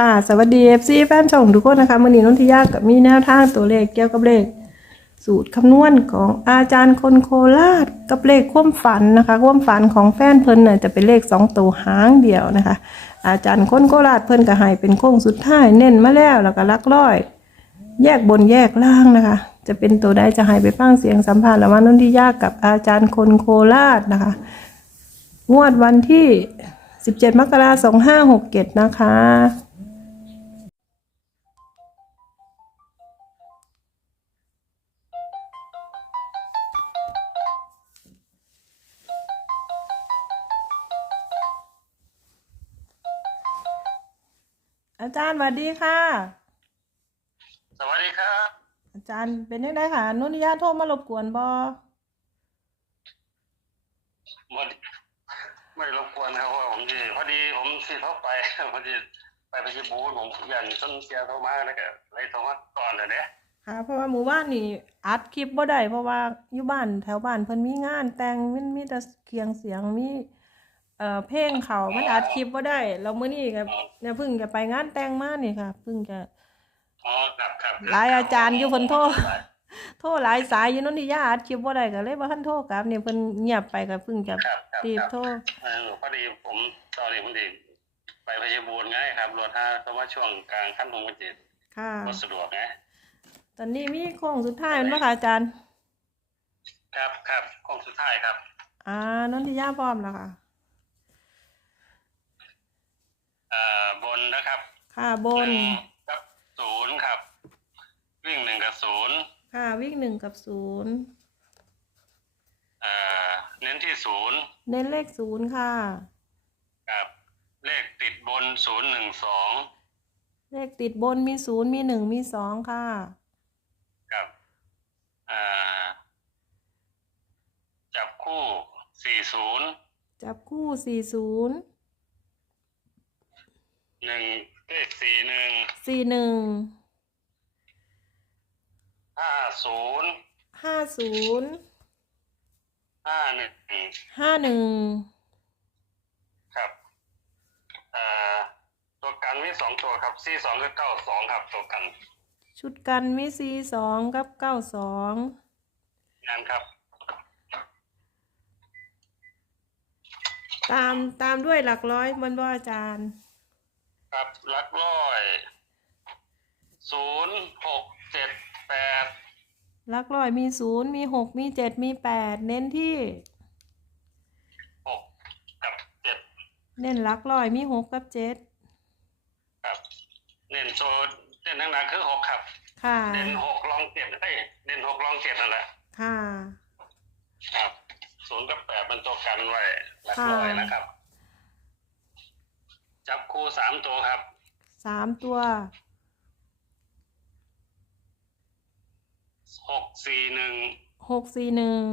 ค่ะสวัสดี FC แฟนช่องทุกคนนะคะมื่อนี้นนทิยากับมีแนวทางตัวเลขเกี่ยวกับเลข สูตรคำนวณของอาจารย์คนโคราชกับเลขความฝันนะคะความฝันของแฟนเพิ่นน่ะจะเป็นเลขสองตัวหางเดียวนะคะ อาจารย์คนโคราชเพิ่นก็ให้เป็นโค้งสุดท้ายเน้นมาแล้วแล้วก็ลักร้อย แยกบนแยกล่างนะคะ จะเป็นตัวใดจะให้ไปฟังเสียงสัมภาษณ์ระหว่างนนทิยากับอาจารย์คนโคราชนะคะงวดวันที่ 17 มกราคม2567 นะคะ อาจารย์สวัสดีค่ะ สวัสดีครับ อาจารย์เป็นยังไงคะนุนิยาโทรมารบกวนบอหมดไม่รบกวนครับเพราะว่าผมจีพอดีผมสิเข้าไปพอดีไปไปที่บูธผมยันต้นเสียโทรมาแล้วก็เลยโทรมาก่อนเลยเนี่ยค่ะเพราะว่าหมู่บ้านนี่อัดคลิปบ่ได้เพราะว่าอยู่บ้านแถวบ้านเพิ่นมีงานแต่งมันมีแต่เคียงเสียงมี เอ่อเพลงเขามันอัดคลิปบ่ได้แล้วมื้อนี้ก็เนี่ยเพิ่งจะไปงานแต่งมานี่ค่ะ เพิ่งจะอ๋อครับครับหลายอาจารย์อยู่เพิ่นโทรโทรหลายสายอยู่นนทิยาอัดคลิปบ่ได้ก็เลยบ่ทันโทรกลับเนี่ยเพิ่นเงียบไปก็เพิ่งจะครับครับรีบครับโทรเออพอดีผมตอนนี้ผมดีไปเพชรบูรณ์ไงครับรถห้าเพราะว่าช่วงกลางขั้นผมก็จิตค่ะ รถสะดวกไงตอนนี้มีโค้งสุดท้ายแมันบ่คะอาจารย์ ครับครับโค้งสุดท้ายครับ อ่านนทิยาพร้อมแล้วค่ะ เอ่อบนนะครับค่ะบหนนึ่งกับศูนย์ครับ วิ่งหนึ่งกับศูนย์ค่ะวิ่งหนึ่งกับศูนย์เอ่อเน้นที่ศูนย์เน้นเลขศูนย์ค่ะ กับเลขติดบนศูนย์หนึ่งสองเลขติดบนมีศูนย์มีหนึ่งมีสองค่ะ กับอ่าจับคู่สี่ศูนย์จับคู่สี่ศูนย์ หนึ่งเลขสี่หนึ่งสี่หนึ่งห้าศูนย์ห้าศูนย์ห้าหนึ่งห้าหนึ่งครับอ่าตัวกันมีสองตัวครับสี่สองกับเก้าสองครับตัวกัน ชุดกันมีสี่สองกับเก้าสองงานครับ ตามตามด้วยหลักร้อยมันว่าอาจารย์ ครับหลักร้อยศูนย์หกเจ็ดแปดหลักร้อยมีศูนย์มีหกมีเจ็ดมีแปดเน้นที่ หกกับเจ็ดเน้นหลักร้อยมีหกกับเจ็ดครับ เน้นโซนเน้นทั้งนั้นคือหกครับ ค่ะ เน้นหกลองเจ็ดเอ้ยเน้นหกลองเจ็ดนั่นแหละค่ะ ครับศูนย์กับแปดเป็นตัวกันไว้หลักร้อยนะครับ จับคู่สามตัวครับสามตัวหกสี่หนึ่งหกสี่หนึ่ง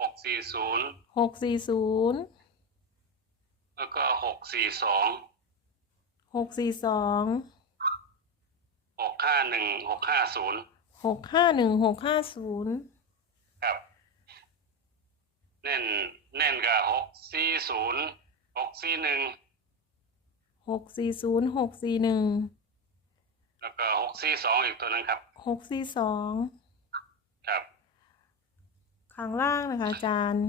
หกสี่ศูนย์หกสี่ศูนย์แล้วก็หกสี่สองหกสี่สองหกห้าหนึ่งหกห้าศูนย์หกห้าหนึ่งหกห้าศูนย์ครับเน่นเน่นกับหกสี่ศูนย์หกสี่หนึ่ง หกสี่ศูนย์หกสี่หนึ่งแล้วก็หกสี่สองอีกตัวหนึงครับหกสี่สองครับข้างล่างนะคะอาจารย์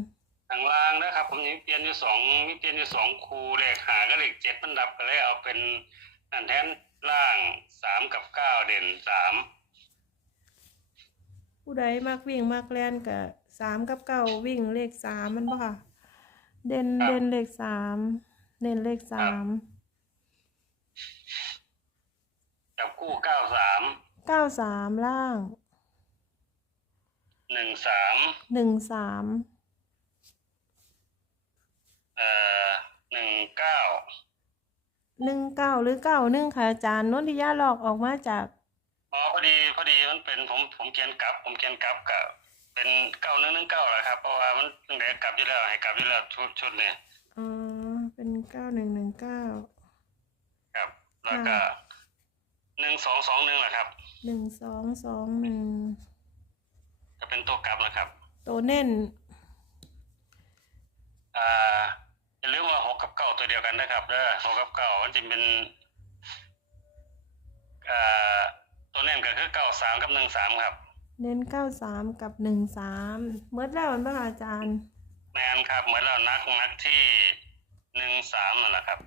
ทางล่างนะครับ ผมยังเปลี่ยนอยู่สองมีเปลี่ยนอยู่สองคูเลขหาก็เลขเจ็ดมันดับก็เลยเอาเป็นอันแทนล่างสามกับเก้าเด่นสามผู้ใดมักวิ่งมักแล่นกับสามกับเก้าวิ่งเลขสามมันบ่ค่ะ เด่นเด่นเลขสามเด่นเลขสาม จับ คู่เก้าสามเก้าสามล่างหนึ่งสามหนึ่งสามเอ่อหนึ่งเก้าหนึ่งเก้าหรือเก้าหนึ่งค่ะอาจารย์นนทิยาหลอกออกมาจากอ๋อพอดีพอดีมันเป็นผมผมเขียนกลับ ผมเขียนกลับกับเป็นเก้าหนึ่งหนึ่งเก้าแหละครับเพราะว่ามันตั้งแต่กลับอยู่แล้วให้กลับอยู่แล้วชุดชุดเนี่ยอ๋อเป็นเก้าหนึ่งหนึ่งเก้าครับแล้วก็ หนึ่งสองสองหนึ่งแหละครับ หนึ่งสองสองหนึ่งจะเป็นตัวกลับนะครับตัวแน่นอ่าอย่าลืมว่าหกกับเก้าตัวเดียวกันนะครับเด้อหกกับเก้ามันจะเป็นอ่าตัวแน่นก็คือเก้าสามกับหนึ่งสามครับ เน้นเก้าสามกับหนึ่งสามเมื่อแล้วมันบ้างอาจารย์ แมนครับเหมือนเรานักนักที่หนึ่งสามนั่นแหละครับ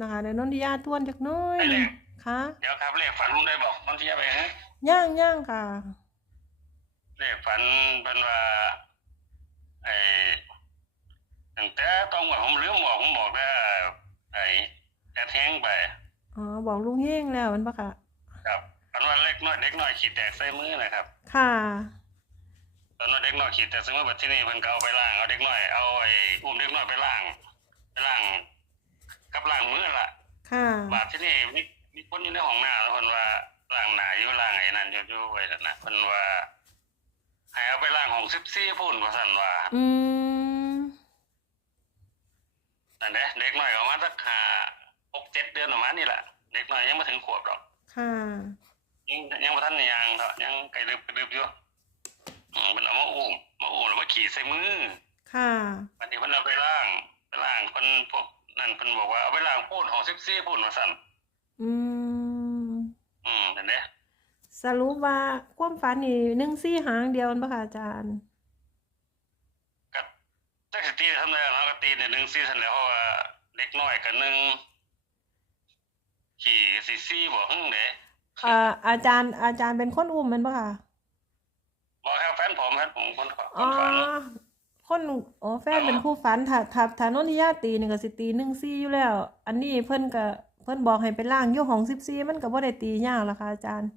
นะคะเดี๋ยวนนทิยาทวนจักหน้อยได้เลยค่ะเดี๋ยวครับเลขฝันผมได้บอกบางทีไปฮะย่างย่างค่ะ เลขฝันเป็นว่าไอ้ตั้งแต่ต้องว่าผมลืมบอกผมบอกได้ไอ้แอดแห้งไปอ๋อบอกลุงเฮงแล้วมันปะคะครับฝันว่าเล็กน้อยเด็กน้อยขีดแตกใส่มือนะครับ ค่ะตอนนั้นเด็กน้อยขีดแต่ซึ่งว่าบัดที่นี่เพิ่นก็เอาไปล่างเอาเด็กน้อยเอาไอ้อุ้มเด็กน้อยไปล่าง ไปล่าง กับล่างมือละค่ะ บาดที่นี่มีมีคนอยู่ในห้องน้ำแล้วเพิ่นว่าล่างหน้าอยู่ล่างไอ้นั่นอยู่อยู่ไว้นั่นนะเพิ่นว่าให้เอาไปล่างของ14พุ่นว่าซั่นว่าอืมนั่นเด้เด็กน้อยออกมาสักห้าหกเจ็ดเดือนประมาณนี้แหละเด็กน้อยยังไม่ถึงขวบหรอกค่ะ ยังยังบ่ทันได้ยังเนาะยังไกลดึบไกลดึบอยู่อืมมันเอามาอุ้มมาอุ้มแล้วมาขี่ใส่มือค่ะวันนี้เพิ่นเอาไปล่างไปล่างเพิ่นพวก นั่นเพิ่นบอกว่าเอาไปล่างพูดของ14พูดว่าซั่นอืมอืมนั่นเด้สรุปว่าความฝันนี่หนึ่งซี่หางเดียวมันปะคะอาจารย์ ก็จักสิตีทำได้เนาะก็ตีในหนึ่งซีซั่นแล้วเพราะว่าเด็กน้อยกับหนึ่งขี่ซีซี่บ่ฮึ่งเด้อ่าอาจารย์อาจารย์เป็นคนอุ้มแมันปะคะบอกครับแฟนผมครับผมคนขอคอ๋อนฝัน คนอ๋อแฟนเป็นผู้ฝันถ้าถ้าถ้าโนนทิยาตีนี่ก็สิตีหนึ่งซี่อยู่แล้ว อันนี้เพิ่นก็เพิ่นบอกให้ไปล่างอยู่ของสิบซี่มันก็บ่ได้ตียากละค่ะอาจารย์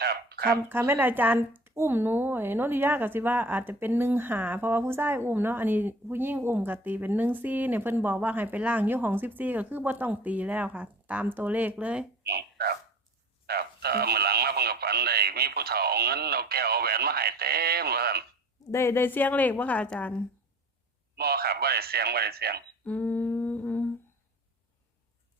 ครับครับ คำคำแม่นอาจารย์อุ้มหนูไอ้โนนทิยาก็สิว่าอาจจะเป็นหนึ่งหาเพราะว่าผู้ชายอุ้มเนาะอันนี้ผู้หญิงอุ้มก็ตีเป็นหนึ่งซี่เนี่ยเพิ่นบอกว่าให้ไปล่างอยู่ของสิบซี่ก็คือบ่ต้องตีแล้วค่ะ ตามตัวเลขเลย ครับ ครับถ้ามื้อหลังมาเพิ่นก็ฝันได้มีผู้เฒ่าเอาเงินเอาแก้วเอาแหวนมาให้เต็มว่าซั่น ได้ได้เสียงเลขบ่ค่ะอาจารย์ บ่ครับบ่ได้เสียงบ่ได้เสียง อืมอืม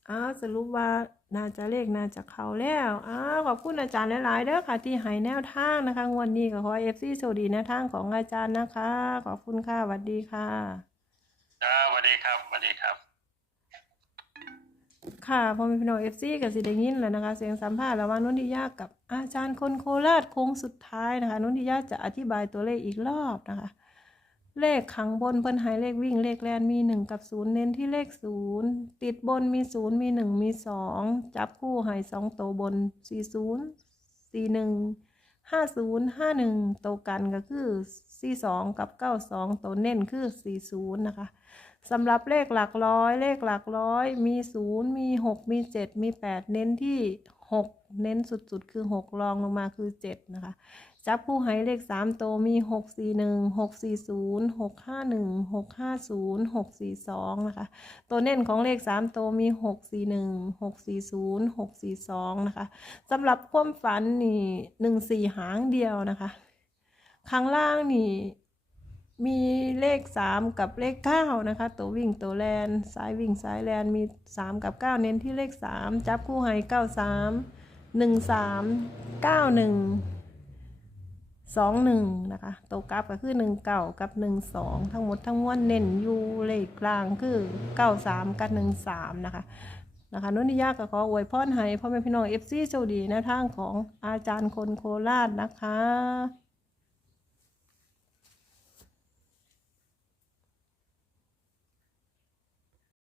อ้าวสรุปว่าน่าจะเลขน่าจะเข้าแล้วอ้าวขอบคุณอาจารย์หลายๆเด้อค่ะ ที่ให้แนวทางนะคะงวดนี้ก็ขอเอฟซีโชคดีแนวทางของอาจารย์นะคะ ขอบคุณค่ะสวัสดีค่ะจ้าสวัสดีครับสวัสดีครับ ค่ะพอมีพี่น้องเอฟซีกับสิได้ยินแล้วนะคะ เสียงสัมภาษณ์ระหว่างนุนทิยากับอาจารย์คนโคราชโค้งสุดท้ายนะคะนุนทิยาจะอธิบายตัวเลขอีกรอบนะคะ เลขขังบนเพิ่นให้เลขวิ่งเลขแลนมีหนึ่งกับศูนย์เน้นที่เลขศูนย์ติดบนมีศูนย์มีหนึ่งมีสองจับคู่ให้สองตัวบนสี่ศูนย์สี่หนึ่งห้าศูนย์ห้าหนึ่งตัวกันก็คือสี่สองกับเก้าสองตัวเน้นคือสี่ศูนย์นะคะ สำหรับเลขหลักร้อย เลขหลักร้อย มีศูนย์มีหกมีเจ็ดมีแปดเน้นที่หกเน้นสุดๆ คือหกรองลงมาคือเจ็ดนะคะจับผู้ให้เลขสามตัวมีหกสี่หนึ่งหกสี่ศูนย์หกห้าหนึ่งหกห้าศูนย์หกสี่สองนะคะตัวเน้นของเลขสามตัวมีหกสี่หนึ่งหกสี่ศูนย์หกสี่สองนะคะสำหรับความฝันนี่หนึ่งสี่หางเดียวนะคะข้างล่างนี่ มีเลขสามกับเลขเก้านะคะ ตัววิ่งตัวแลนสายวิ่งสายแลนมีสามกับเก้าเน้นที่เลขสามจับคู่ให้เก้าสามหนึ่งสามเก้าหนึ่งสองหนึ่งนะคะ ตัวกราฟก็คือหนึ่งเก้ากับหนึ่งสองทั้งหมดทั้งมวลเน้นอยู่เลขกลางคือเก้าสามกับหนึ่งสามนะคะนะคะนุนนิยาก็ขออวยพรให้พ่อแม่พี่น้องเอฟซีโชคดีในะทางของอาจารย์คนโคราชนะคะ